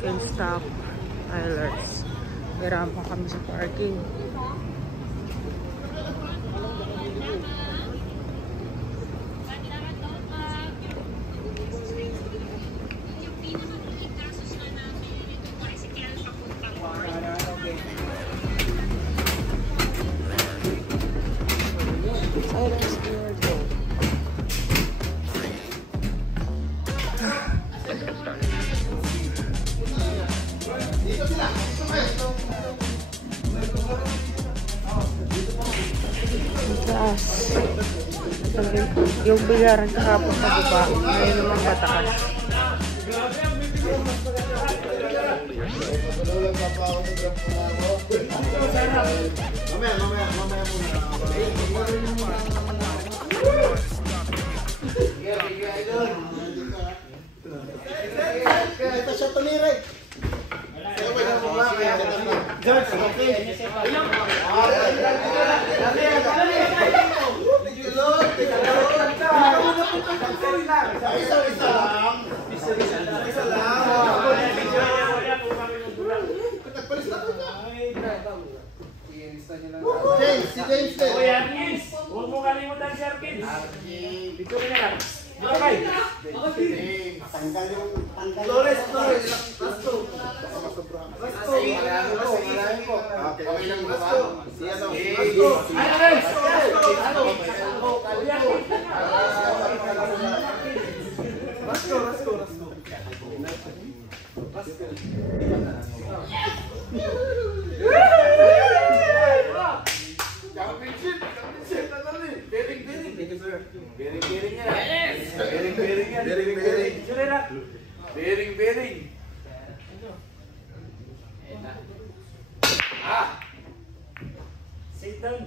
can stop alerts. Meron pa kami sa parking. Yung bilyaran kahapon sa baba, ngayon naman mataas. Mamaya muna. Ito siya tumira. George, okay. Isa lang. James, si James din. O yan, James. Huwag mo kalimutan si Arkins. Dito rin na lang. Dito kay. Tanggal yung tanggal. Flores. Rasto. Bering. Sit down.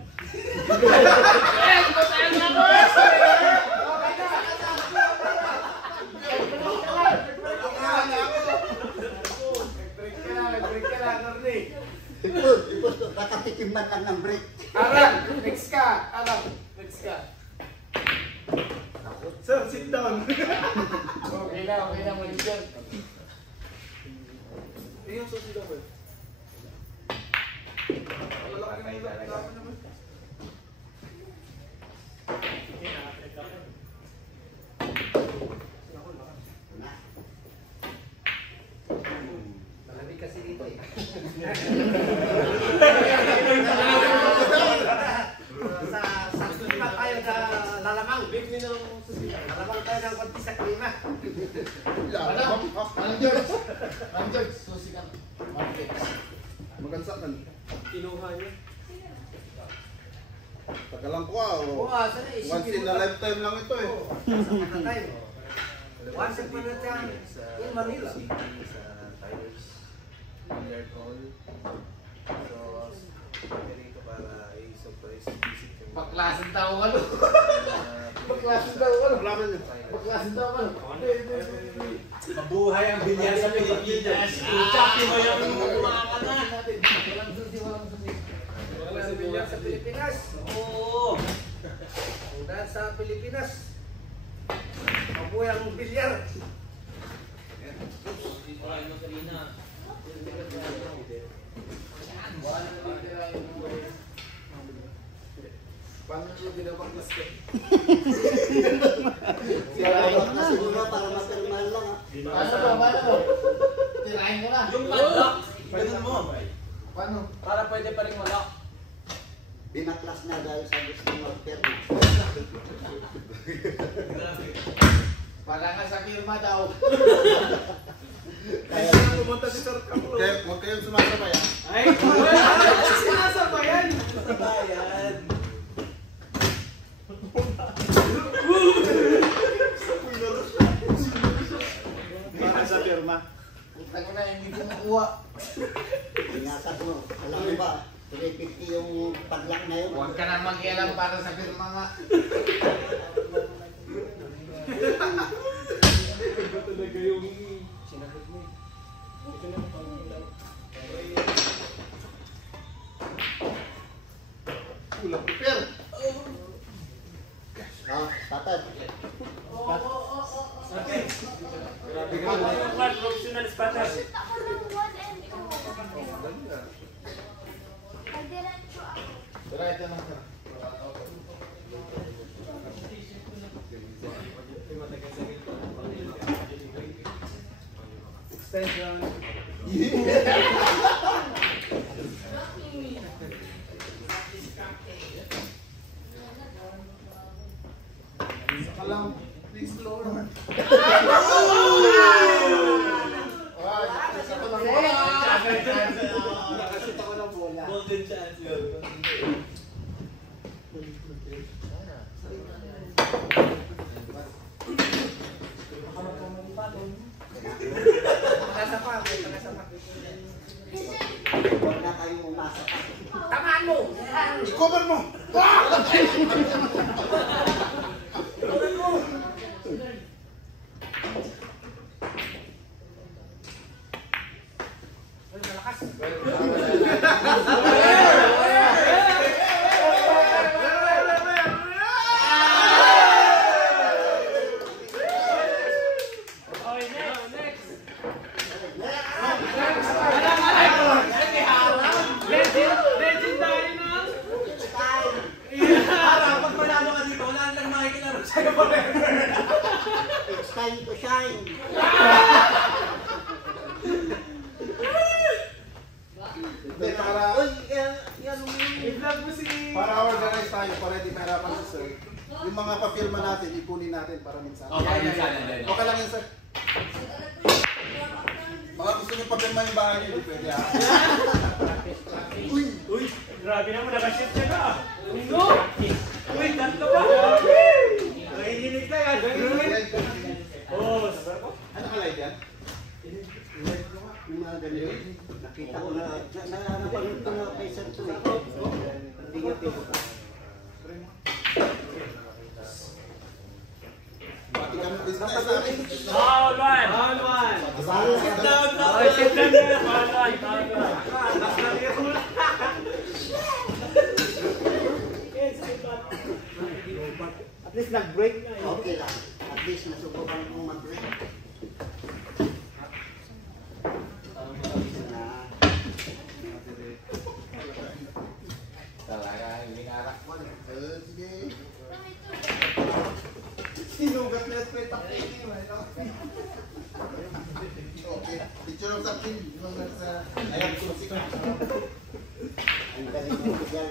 Nakatikim na lang ng break. Aram, next ka. Sir, sit down. Okay na, manager. Ayun, so sit down. Wala ka na naman. Malamig kasi dito eh. Sa klima tayo sa lalamang. Lalamang tayo ng konti sa klima. Manang George, susi ka. Magansa kan. Kinuha niya. Tagalang ko Oo, sana eh. Once in a lifetime lang ito eh. Once upon a time in Manila. Sa tires, billiard hall. So, dito para i-surprise visit kami. Baklasan tao ka no? Baklasan tao ka no? Baklasan tao ka no? Mabuhay ang bilyar sa Pilipinas. Chapi mo yung mga na. Walang susi. Walang bilyar sa Pilipinas. Oo. Dahil sa Pilipinas, mabuhay ang bilyar. Paano nyo binabaklas ka? Siyawag na siguro para mapirmahan lang ha. Paano? Tirahin mo na. Yung padlock, ganun mo. Paano? Para pwede pa rin malak. Binaklas na dahil sa gusto mag-perma. Para nga sa firma daw. Kaya pumunta si Sir Camlo. huwag kayong sumasabay ha. Ay, Sinasabayan. bayan. Para sa firma. Putang na, hindi ko nakuha. Ingatan mo. Alam mo ba, 350 yung padlock na yun. Huwag ka na mag-ialam para sa firma nga. Iba talaga yung sinagot mo eh. Ito lang pang Kulang prepare. Tatad. Okay. Grabe ka. Professional spotter. Extension. Saka lang, please slow naman. Nakashoot ako ng bola. Golden chance yun. Nasa pa, nasa pa. Huwag na kayong umasa pa. Tamaan mo! I-cover mo! It's time to shine. Hindi, para... Para organize tayo, para hindi mahirapan si sir. Yung mga papirma natin, ipunin natin para minsan. Okay lang yun, sir. Baka gusto nyo papirma yung bahay nyo, hindi pwede ha. Uy, grabe naman, nakashoot siya ka. Uy, tatlo pa. Nahihinig na yan. Oh, sabar ko. Ano kalay dyan? Yung mga ganito, nakita ko na, napanood ko na kay Sir Tuy. Hindi niya pinuha. Pati kami business natin. Foul one. Sit down. Oh, sit down na. Foul one. Foul one. At least nag-break na. Okay lang. At least nasubukan kong mag-break. Talaga, hindi arak mo. Sige. Sinugat na yung petak. Okay. Picture of something. Ayan, susi ko. Ang galing mo bigyan.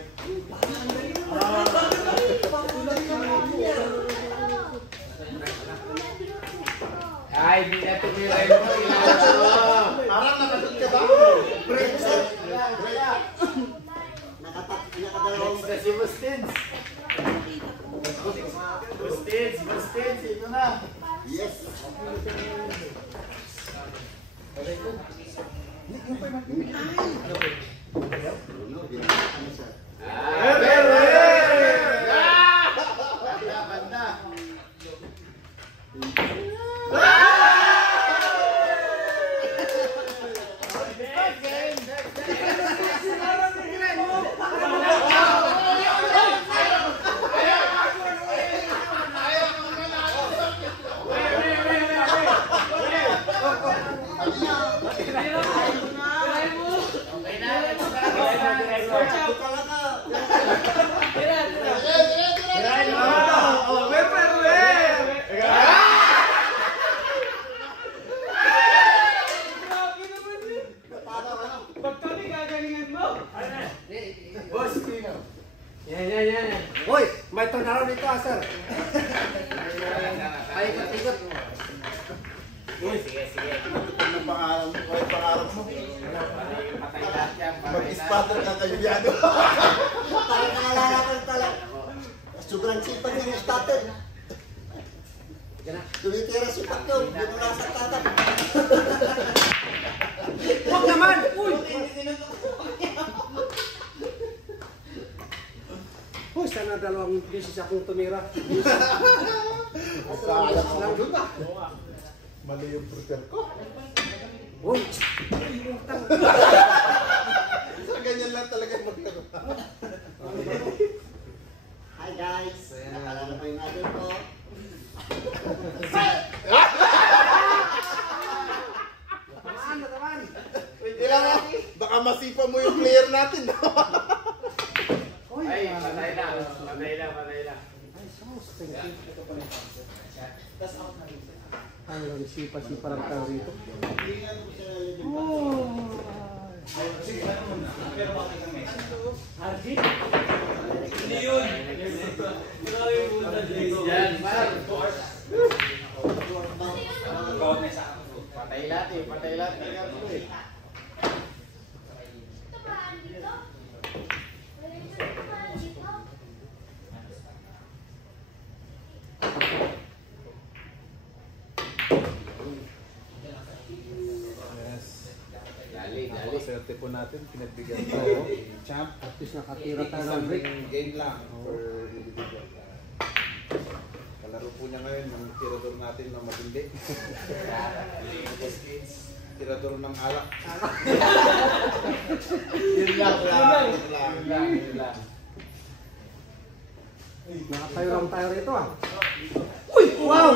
Ay, hindi na tumiray mo. Parang nakasot ka ba? Princess! Nakadalawang Si Bustins. Bustins, ito na. yes! Hoy! May turnaround dito sir! Ay, ikot-ikot! Sige. Anong pangalan mo? Ano pangalan mo? Patay lahat yan. Mag-spatter ka kayo yan. Parang naalala ko talaga. Sobrang sipag yung starter. Tumitira si Pacquiao, binula sa tatat. Huwag naman! Uy! Uy, sana dalawang beses akong tumira. Alam mo lang doon ah. Mali yung prepare ko. Uy! So, ganyan lang talaga yung maglaro. Hi guys! Nakalala ko yung idol ko. Kailangan, baka masipa mo yung player natin. Ay, patay na. Ang Parang sipa-sipa lang tayo rito. Hindi yun. Yan, par. Patay lahat eh, patay lahat. Swerte po natin, pinagbigyan tayo. Champ, At least nakatira tayo ng break. game lang for individual. Kalaro po niya ngayon, yung tirador natin na matindi. Tirador ng alak. Yun lang. Nakatayo lang tayo rito ah. Uy! Wow!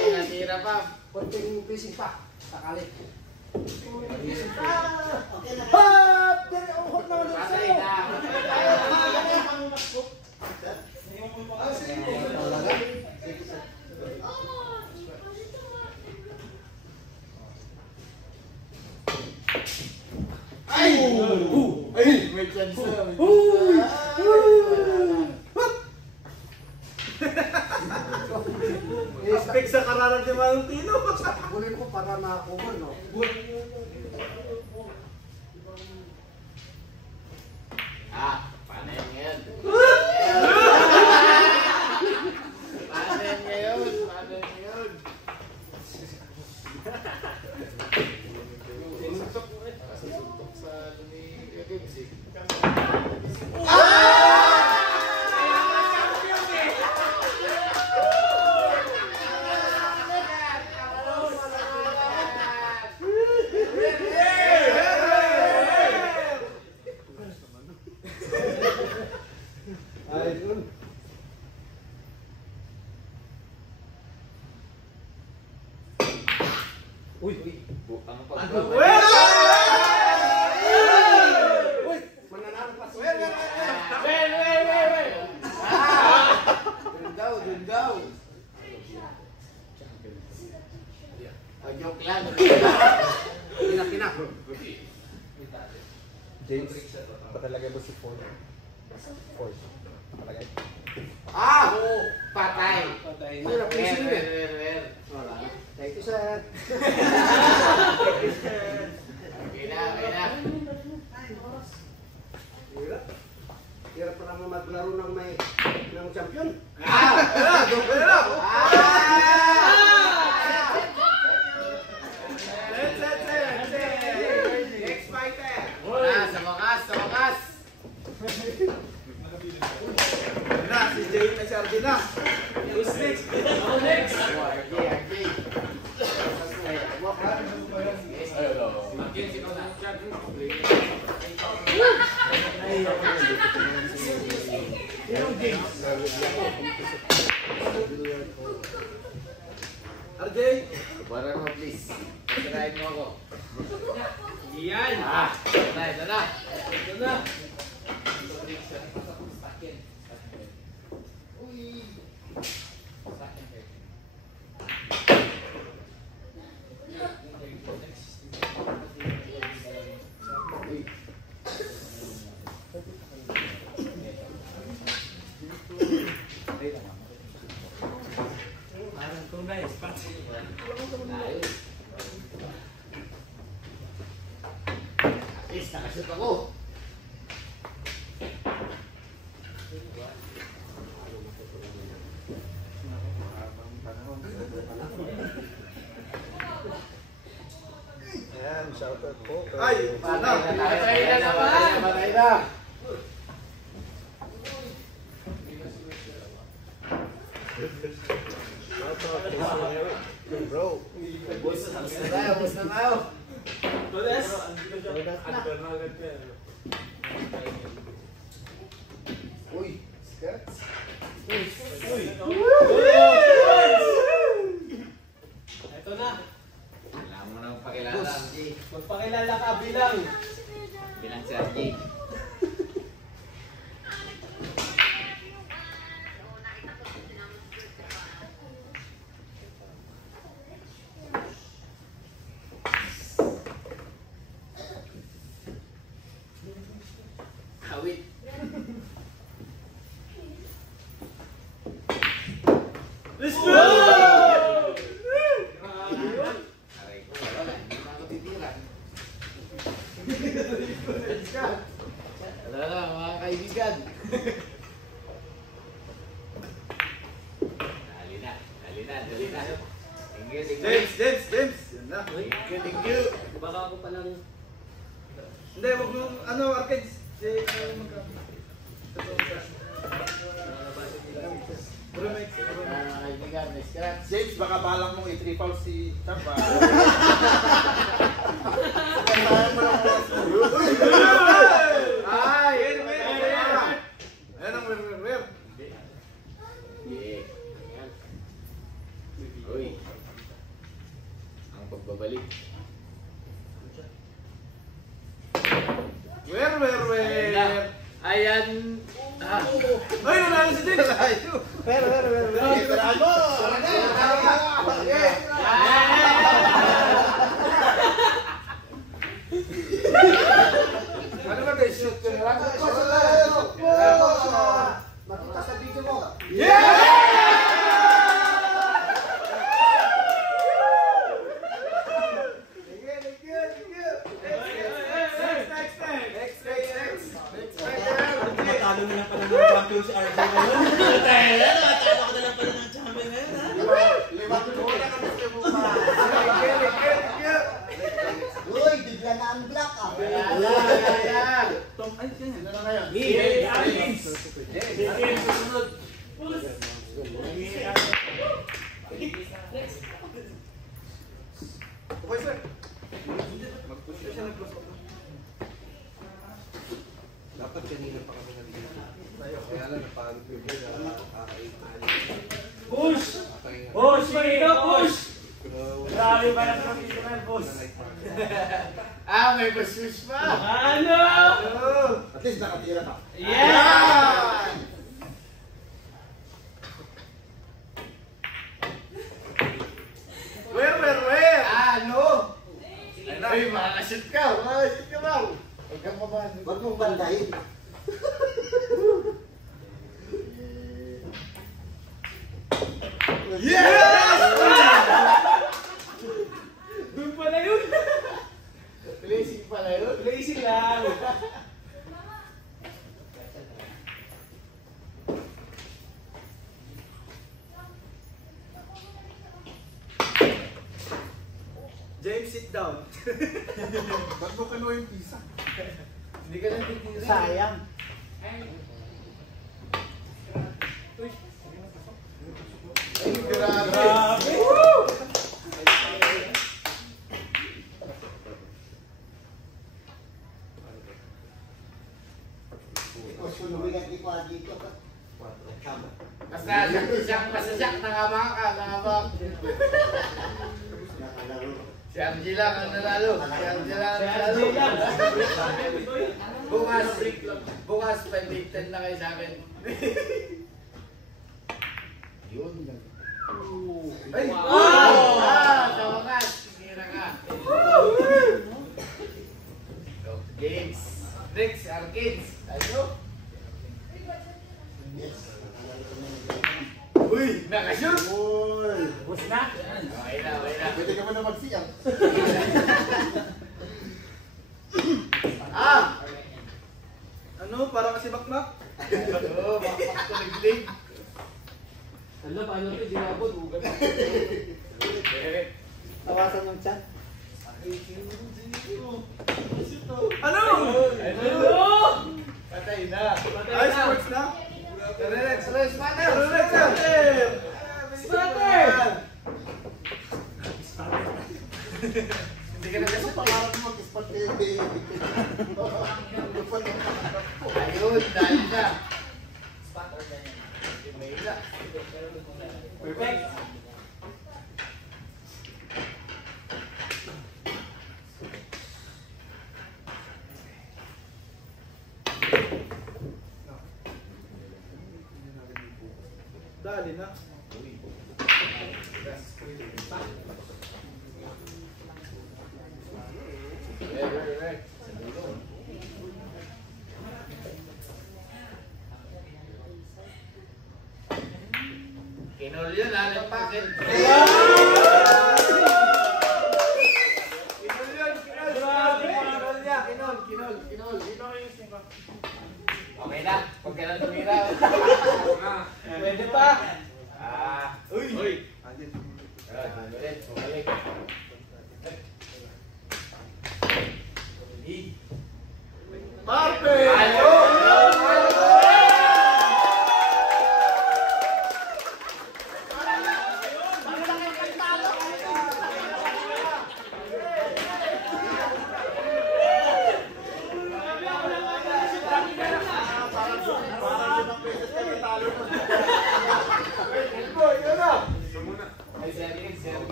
Pinatira pa. Konting busy pa. Sakali. Patay na. May chance na. Aspect sa kararan ni Valentino. Kunin ko para nakakuha, no? Paano yan ngayon? Paano yan ngayon? Sinuntok sa Games eh. Mananalo pa siya. Dun daw. Joke lang. Kinak. James, patalagay mo si Ford. Ford. Patalagay. Patay. Wala, pusin mo eh. Well. Wala. Thank you, sir. Okay na. Hirap pa naman maglaro ng champion. Next fighter. Sa wakas. Na, si Jay na si Ardina. Who's next? Next. RJ. Barang mo please. Tirahin mo ako. Yan. Ito na. Parang tunay. At least nakashoot ako. Ayan, shoutout po. Ay, paano? Patay na naman. Bro. Ubus na tayo. Tulis. Uy, skirts. Ito na. Wala mo nang pakilala, RJ. Magpakilala ka bilang. Bilang si RJ. Let's go! Wala na, mga kaibigan. Dali na. Thank you. James. Yan na. Thank you. Baka ako palang... Hindi, wag mo, arcades. Kaibigan, may scratch. James, baka balang mong i-triple si Chamba. Ay, yan ang wer. Yeah. Uy. Ang pagbabalik. Wer. Ayan. Ay, wala na si James. Wer. Ano ba tayo? Shoot ko na lang. Makita sa video mo. Matalo na lang pala ng champion si RJ ngayon. Matalo ko na lang pala ng champion ngayon, ha? Uy, bigla na ang black ah. Tom, ay, sino na ngayon? Alins. Susunod. Okay, sir. Mag-push siya ng close up. Dapat kanina pa kami nandito. Kaya lang napagod ko yun na kakain. Push! Push! Marino, push! Grabe ba na professional, boss? May basus pa. Ano? At least nakatira ka. Yeah! Wer. Ano? Uy, makakashoot ka. Makakashoot ka ba? Huwag kang mabano. Huwag mong bandahin. Doon pala yun! Blessing pala yun. Blazing lang! James, sit down. Ba't mo kinuha yung pizza? Hindi ka lang titira. Sayang. Ay, grabe. Grabe! Tapos sunubigan ikaw dito. Masasak, nangamak ka, nangamak. Nakalaro. Si RJ lang ang nanalo. Si RJ lang ang nanalo. Bukas 5-10 na kayo sa akin. Yun. Ay! Sa wakas, sinira ka. Games. Next, arcades. Ano? Yes. Uy, nakashoot! Uy. Bus na? Okay na. Pwede ka mo na magsiyang. Ano? Parang kasi bakmak? Oo, makapagtulig-lig. Ano, paano ito? Dinabot, ugat. Tawasan ng chat. Ano? Ano? Patay na. Ay, sports na? Relax, partner. Relax, sir! Spatter! Hindi ka na kasi Pangarap mo mag-spot kayo. ayun, dahil na. May ila. Perfect! Dali na. Right. Kinol yun, alam packet. Kinol yun, kinol. Kinol niya, kinol, kinol, kinol. Okay na, huwag ka na tumira. Pwede pa. Uy! Uy! Bumalik. Perfect!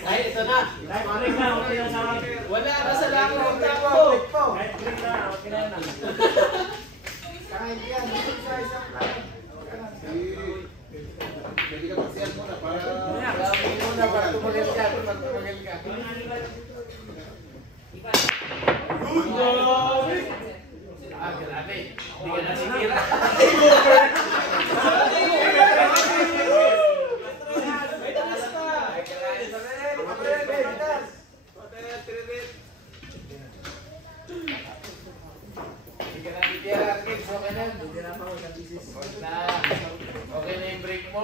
Ay, ito na. Wala, nasa lang ako ng takbo. Kahit green na, okay na yun ah. Kahit yan, dito sa isang pwede ka mag-share muna para... Gawin muna, pag tumagal ka, pag tumagal ka. Grabe. Hindi ka nasitira. Okay na yung break mo.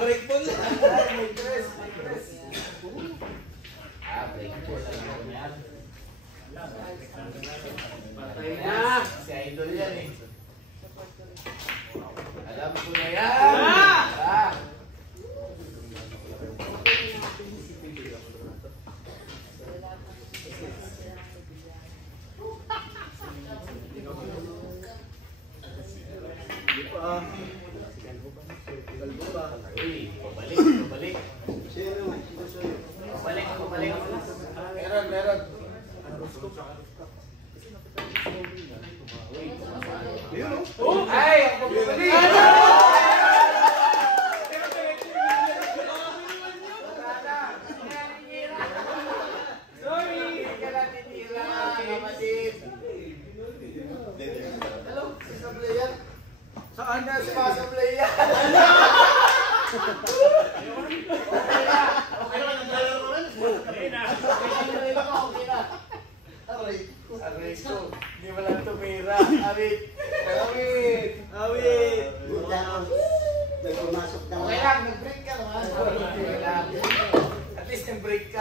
Break mo na. May stress. Break mo lang. Patay na. Si Idol yan eh. Alam ko na yan. Uy, pabalik. Pabalik. Meron. Ay, ako pabalik. Sorry. Hindi ka lang titira, kapatid. Hello, sasablay yan. Saan na sumasablay yan? Aray ko, hindi mo lang tumira. Awit. Nagpumasok ka Okay lang, nag-break ka naman. Okay lang. At least nag-break ka.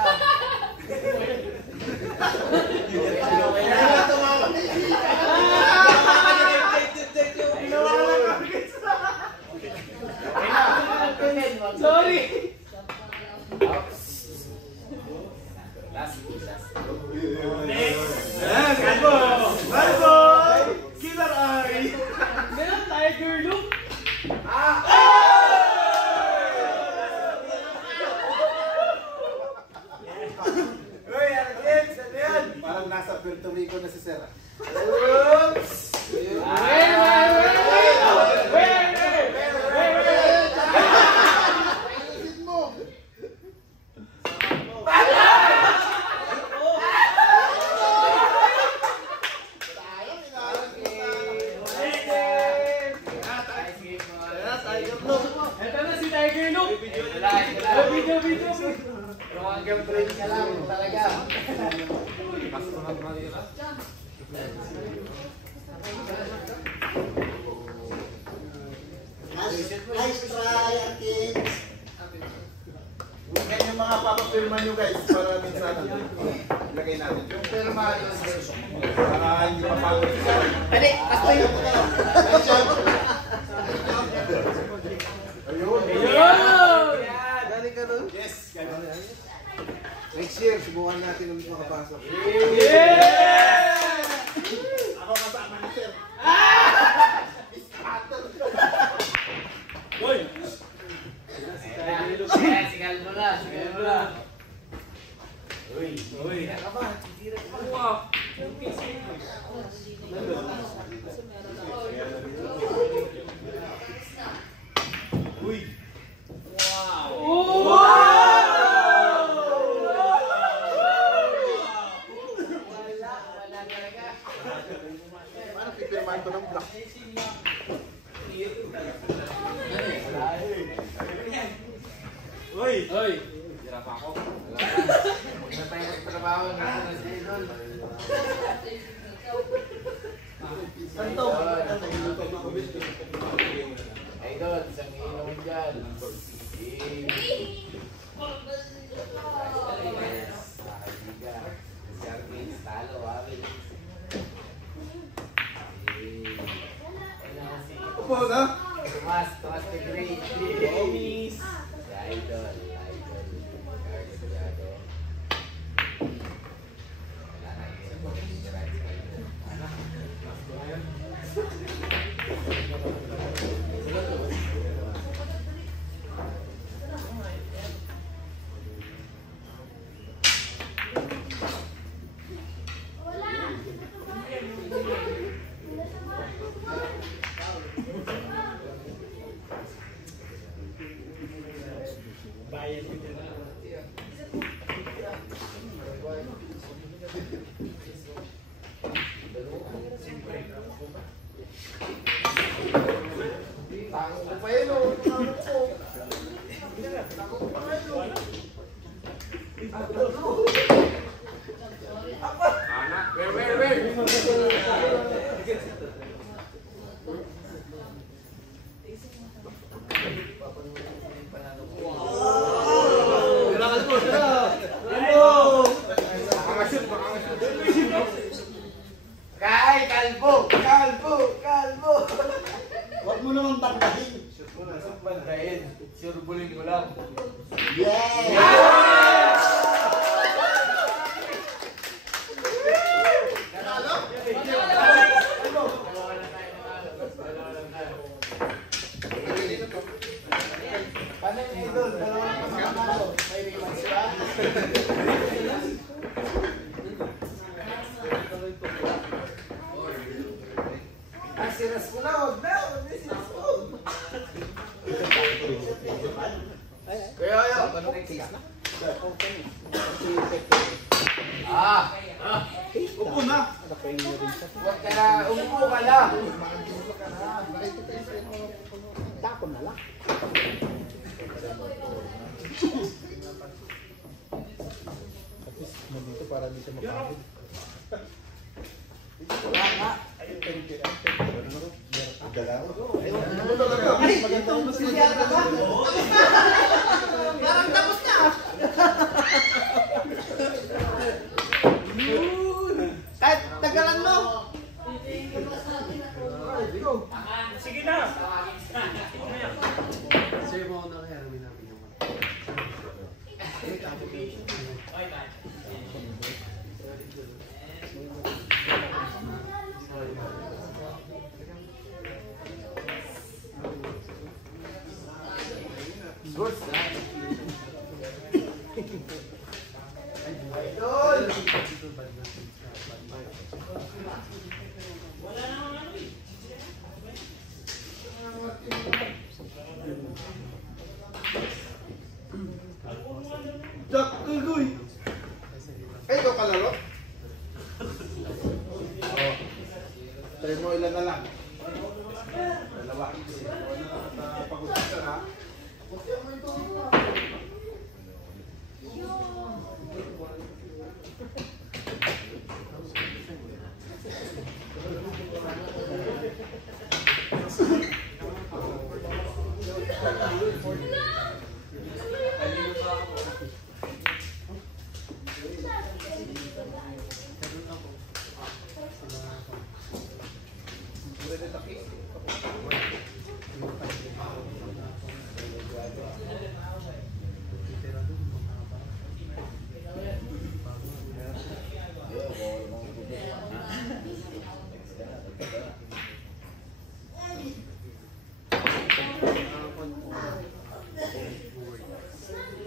Okay lang. Sorry. Galbo! Killer eye! Meron tiger look. Uy, Argent, saan yan? Parang nasa Puerto Rico na si Sir. Oops! Ito na si Tiger Look! Video! Yung hanggang break ka lang talaga. Nice try, kids. Yan yung mga papapirma nyo guys para minsan ilagay natin. Yung perma yun. Para hindi mapagod. Pwede, basta yun. Ayun. Galing ka doon? Yes. Next year, subukan natin ulit makapasok. Ako kasama ni Sir. Uy! Si Galbo na. Uy. Ka ba? Titira ka ba? Uy! Wala talaga. Paano pipirmahan ko ng block? Wala Hoy! Hirap ako. Wala tayo nagtrabaho na ito na si Idol. Santo. Idol, isang ilaw dyan. Talo, Upo na. Tumas the great. Si Idol. Huwag mo naman bandahin. Sure, buling mo lang. Paano yung idol? Dalawa na pasakamalo. May rematch ba? Siras ko na, huwag na. Siras ko. Kaya ayaw. Upo na. Huwag ka na, umupo ka na. Tapon na lang. Dito para dito mapagod. Magandang masigyan ka ba? Parang tapos na. Kahit tagalan mo. Sige na. Sir, mo na kaya namin namin yung Jack, uy. Ikaw kalaro? Try mo ilan na lang. Dalawa. Pagod ka na.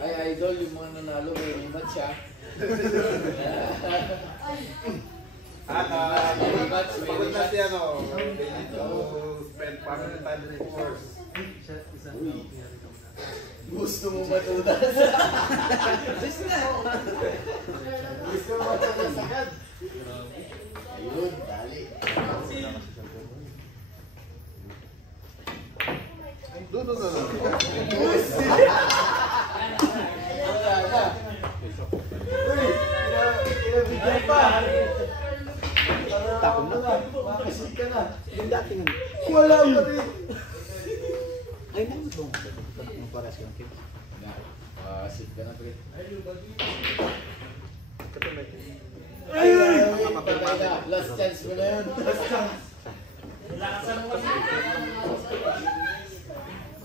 Ay, Idol, yung mga nanalo, may rematch siya. At pagod na si ano, they need to spend family time with course. Gusto mo matutas. Gusto mo ba sagad? Ayun, dali. Doon na lang. Inabigay pa. Tapon na nga. Makasit ka na. Yung dati nga. Wala pa rin. Ay, naman itong paras ka ng kids. Sit ka na, pre. Last chance mo na yun. Last chance. Lakasan mo kasi.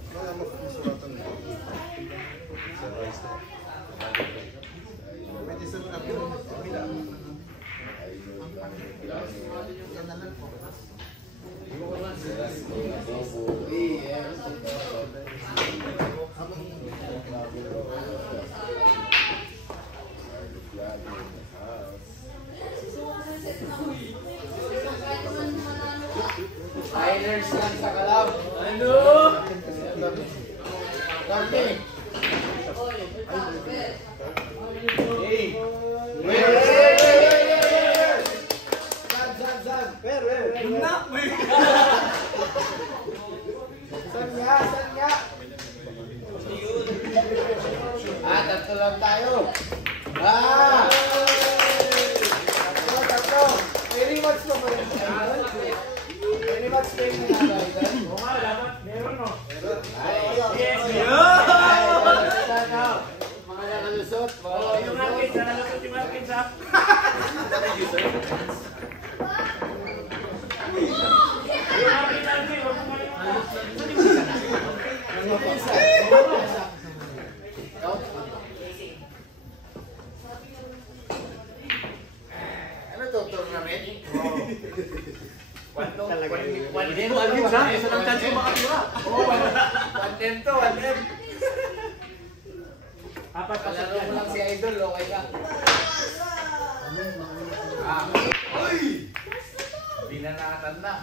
Kaya mo masulatan na. Sa rice na. Pwede sa mga kabila. Yan na lang po. Diners lang sa kalab. Ano? Kami. Hey. Zan. Bunak mo yun. San nga? Tatlo lang tayo. Tatlo. May rematch pa ba yun? May rematch pa yun na idol? Oo nga, dapat. Meron no. Yes, mga nakalusot. Yung Markins, nalusot yung Markins ha. Yung Markins, Alvin, wag mo ngayon. Ano to, tournament? One game, ha? Isa lang chance ko makatira. Oo, 1M to, 1M. Apat pa Palaro mo lang si Idol, okay ka. Uy! Binanatan na.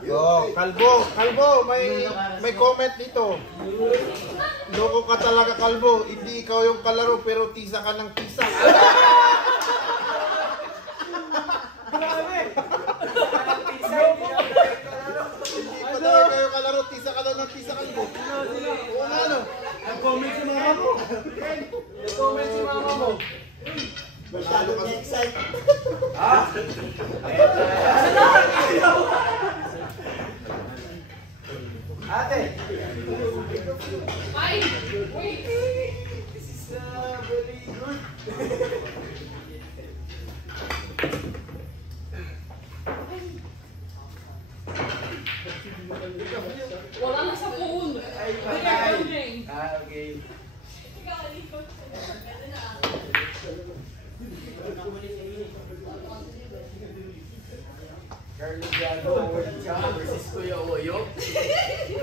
Yo, Kalbo, may comment dito. Loko ka talaga, Kalbo. Hindi ikaw yung kalaro pero tisa ka ng tisa. Hindi pa daw ikaw yung kalaro, tisa ka daw ng tisa, Kalbo. Oo nga, no? Nag-comment si mama mo. Nag-comment si mama mo. Masyado ka excited. Ate! Bye! Wait! This is very good. Wala na sa phone! Ay, Recording. patay. Okay. Carlo Diago, World Champ versus Kuya Oyo.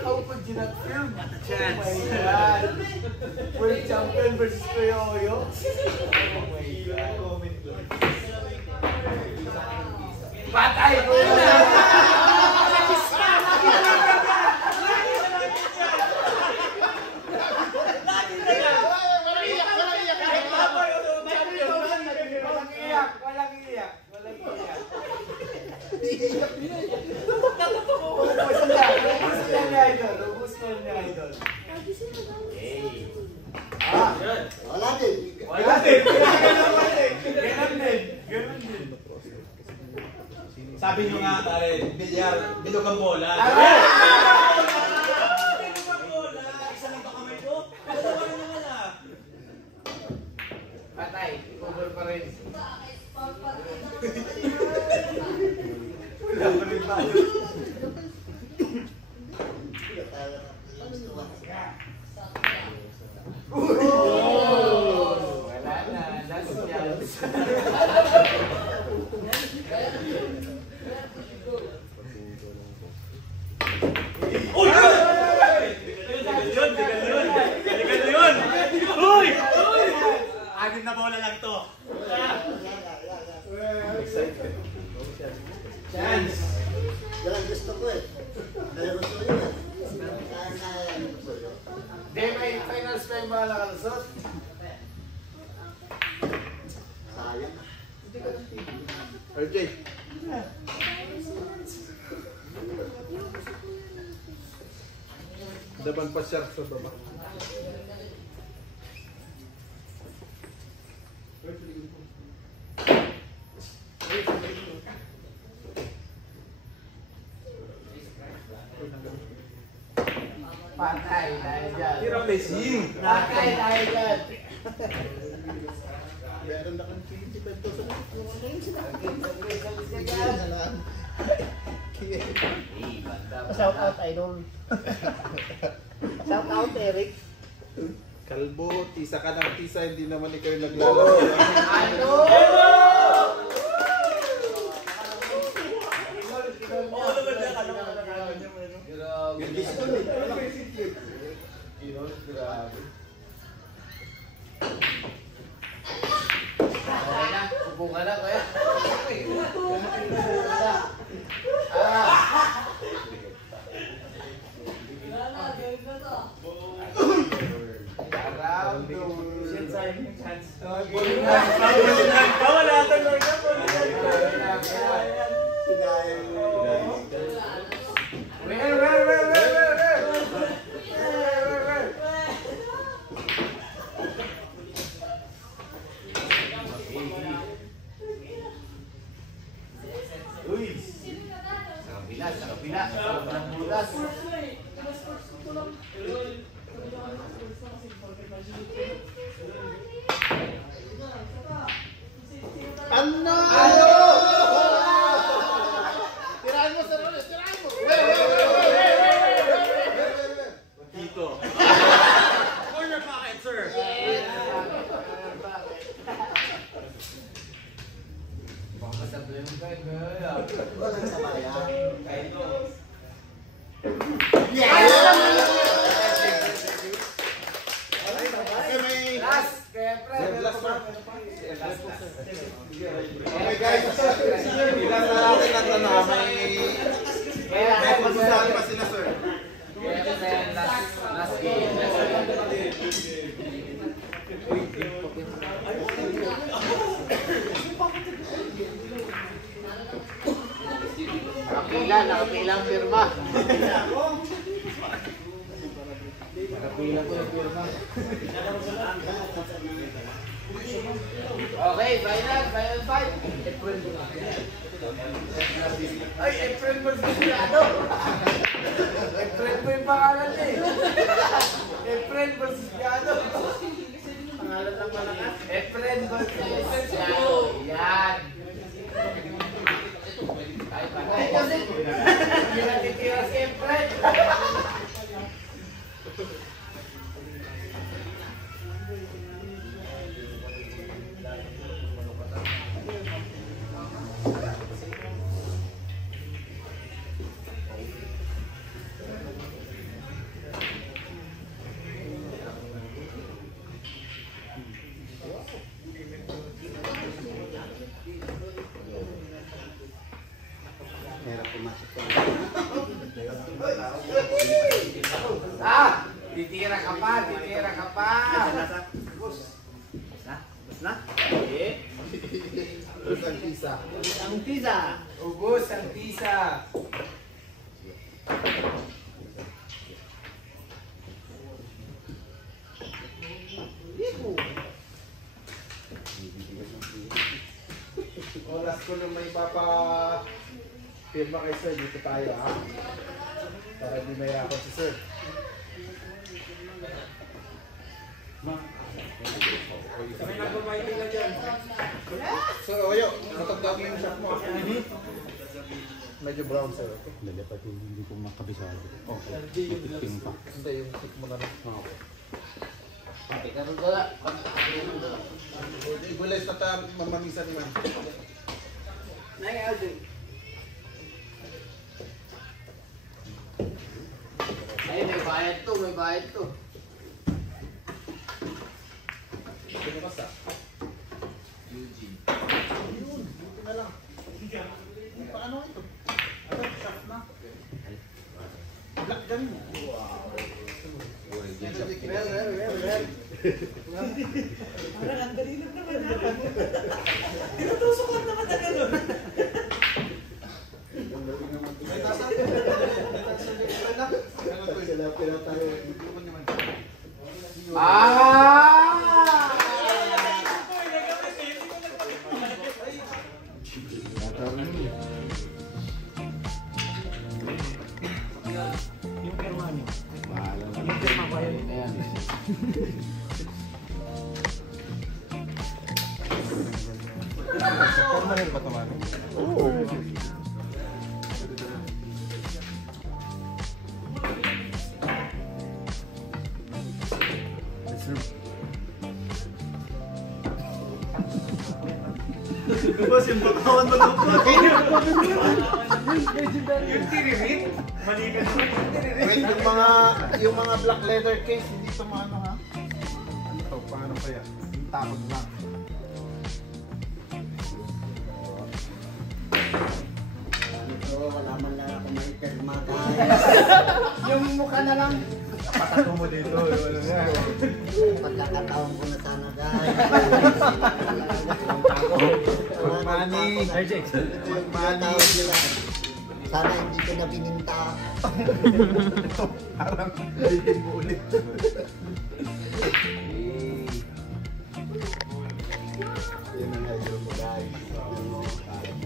How could you not film? Chance. Oh my God. World Champion versus Kuya Oyo. Oh my God. Patay! Walang iyak. Ubus na niya, idol. Wala din. Wala din. Ganun din. Sabi nyo nga, pare, bilyar, bilog ang bola. Bilog ang bola. Isa lang ba kamay ko? Dalawa na naman ah. Patay, cover pa rin. Wala pa rin tayo. Wala na, last chance. Uy! Legal yun! Uy! Anim na bola lang to. Chance. Yan ang gusto ko eh. Meron ko yun eh. Kaya gusto yun. Di, may finals pa yung mga nakalusot. Sayang. RJ. Daban pa siya sa baba. Patay tayo dyan. Tira Messi. Patay tayo dyan. Meron na kang 25,000. Shout out, idol. Shout out, Eric. Kalbo, tisa ka ng tisa, hindi naman ikaw yung naglalaro. Ano? Grabe. Okay na, subukan na kuya. Around the world. Wala ata Lord ka po. Sa kabila, sobrang bulas. Ano? Tirahan mo sa ulo, tirahan mo. Dito. Corner pocket, sir. Baka sabihin mo kayo, Walang sabayan. Last, kaya pre. Okay guys, ilan na natin ang may pagsasabi pa sila sir. Kaya pre, last game. Nakapilang firma. Nakapilang ko yung firma. Okay, final fight. Ay, Efren Balsiciado. Efren po yung pangalan eh. Efren Balsiciado. Pangalan ng malakas. Efren Balsiciado. Yan. Ay, kasi hindi natitira si Efren. Hirap pumasok ko. Titira ka pa, titira ka pa. Na? Ubus ang tisa. Ang tisa. Ubus ang tisa. Oras ko nung may pirma kay sir, dito tayo ha. Para hindi mahirapan si sir. Kami nagpapaitin na dyan. So, Oyo, matagdag mo yung shot mo. Medyo brown sir. Okay? Lalapat hindi ko makabisado. Okay. Ping pa. Hindi, yung stick mo na lang. Ikaw rin dala. Igulay sa mamamisa ni ma'am. Ay, may bayad to, may bayad to. Sino ka sa? Eugene. Ayun, dito na lang. Paano ito? Ano, shot na? Black ganun. Wow. Parang ang dali lang naman naman. Tinutusok lang naman na gano'n. May tasa? Sila pila tayo. Yung Germano. Bahala na. Formalin ba ito, Mami? Oo. Boss, yung bakawan malungkot. Yung tiririt, maligan naman yung tiririt. Wait, yung mga black leather case, hindi ito maano ha? Ano to? Paano kaya? Yung takot lang. Ito, wala man lang ako maipirma guys. Yung mukha na lang. Patato mo dito. Ano nga? Pagkakataon ko na sana guys. Yung money. Yung money. Sana hindi ko na bininta. Parang bitin mo ulit. Yun ang idol ko guys.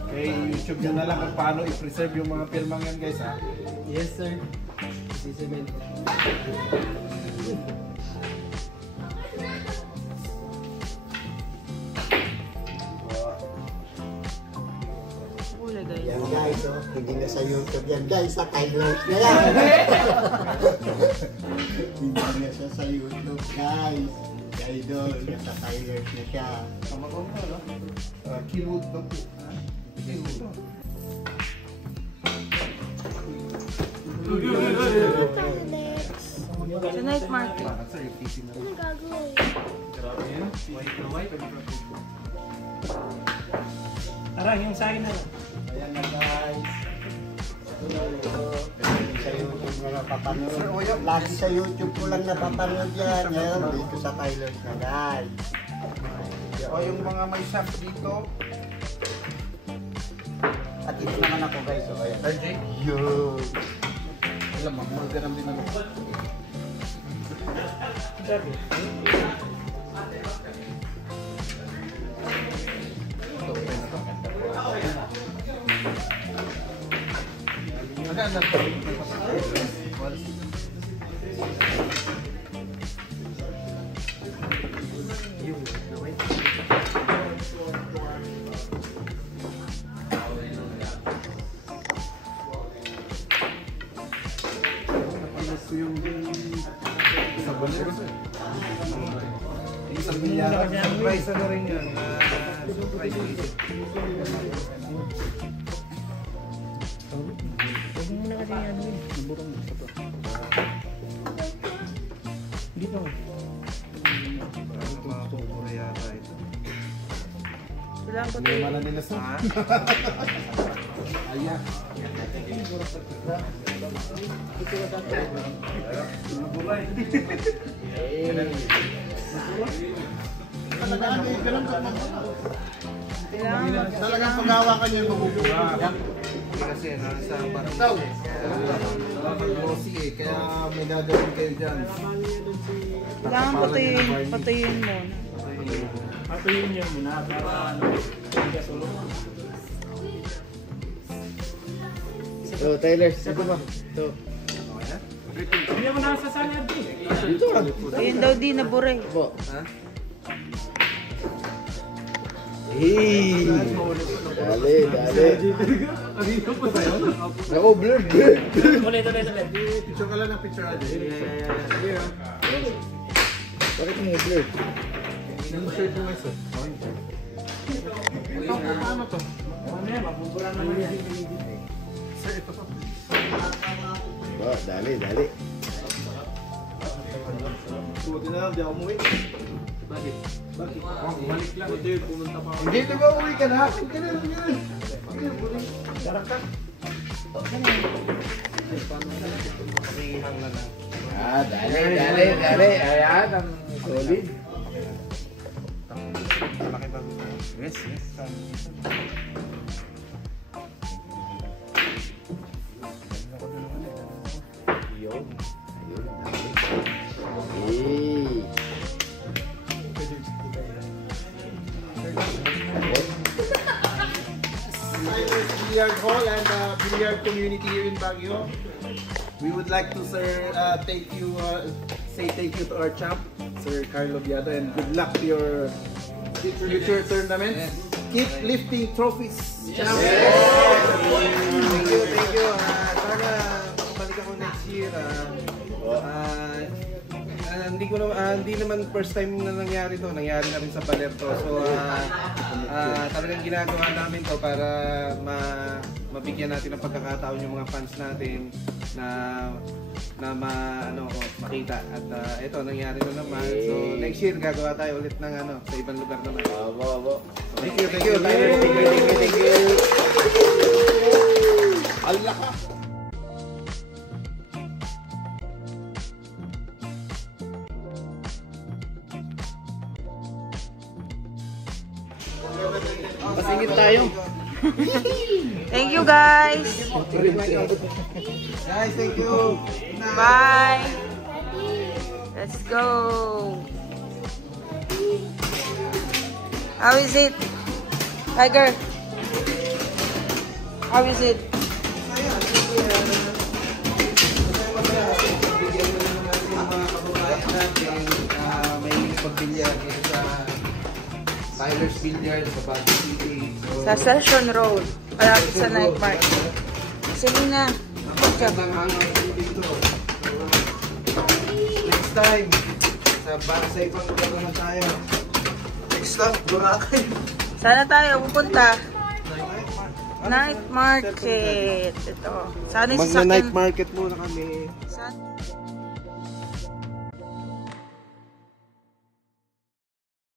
Okay, YouTube nyo na lang kung paano i-preserve yung mga pirmang yan guys ha. Yes sir. Sisimen. Huli guys. Yan guys, oh, hindi na sa YouTube yan guys, sa Tylers na yan. Hindi na siya sa YouTube guys. Idol, nasa Tylers na siya. Kamagong na, no? Keywood daw po. Keywood. Sa night market. Bakit sir, yung PC na rin. Grabe yun. White na white. Tara, yung sa akin na lang. Ayan na guys. Sa YouTube na napapanood. Lagi sa YouTube ko lang napapanood yan. Ngayon, dito sa Tylers na guys. O yung mga may shop dito. At ito naman ako guys. So, ayan. RJ? Yun. Alam mo, mga ganun din ako. Sabi. Ito, open na to. Maganda to. Napalas ko yung isa ba nila? Isang bilyara. Surprise na rin yan. Surprise visit. Huwag mo na kasi ano yun. Naburang mo sa to. Dito. Parang mga pupura yata ito. Kailangan ko Lima tayo. na nila sa... Ayan. Talagang pag-hawakan niya yung bubura. Kasi nasa barang glossy eh, kaya may gagawin kayo dyan. Kailangan patayin mo. Patuyin niyo muna para ano, hindi ka sulok. So, Tyler, sino ba? So, Hindi mo nasasanad eh. dito ka. Ayun daw di nabure. Po. Ha? Hey! Dali, dali. Ako, blurred, blurred. Ulit. Picture ka lang ng picture aja. Bakit mo blurred? Yung shirt mo isa. Ito, ano to? Ano yan, mabubura naman yan. Sir, ito to. Ba, dali, dali. Buti na lang, di ako umuwi. Bakit? Balik lang. Buti, pumunta pa ako. Hindi, di ba uwi ka na? Ganun. Sarap ka. Pakihang na lang. Ah, dali, dali, dali. Ayan, ang solid. Malaki ba? Yes. Ayun. Ayun, dali. Hey! Billiard Hall and billiard community here in Baguio. We would like to, sir, say say thank you to our champ, Sir Carlo Biado, and good luck to your future tournaments. Keep lifting trophies, champ. Thank you, thank you. Sana makabalik ako next year. Hindi naman first time na nangyari to, nangyari na rin sa Balerto. So talagang ginagawa namin to para mabigyan natin ng pagkakataon yung mga fans natin na makita. At ito nangyari na naman. So next year gagawa tayo ulit ng sa ibang lugar naman. Thank you, thank you. Thank you. Allah ka. Pasingit tayo. Thank you guys. Guys, thank you. Bye. Let's go. How is it, Tiger? How is it? May pagbilyar sa Tyler's Billiard sa Baguio City. Sa Session Road. Malapit sa night market. Selena. Next time, sa ibang lugar naman tayo. Next time, Boracay. Sana tayo pupunta. Night market. Ito. Sana Magna-night market muna kami. Sana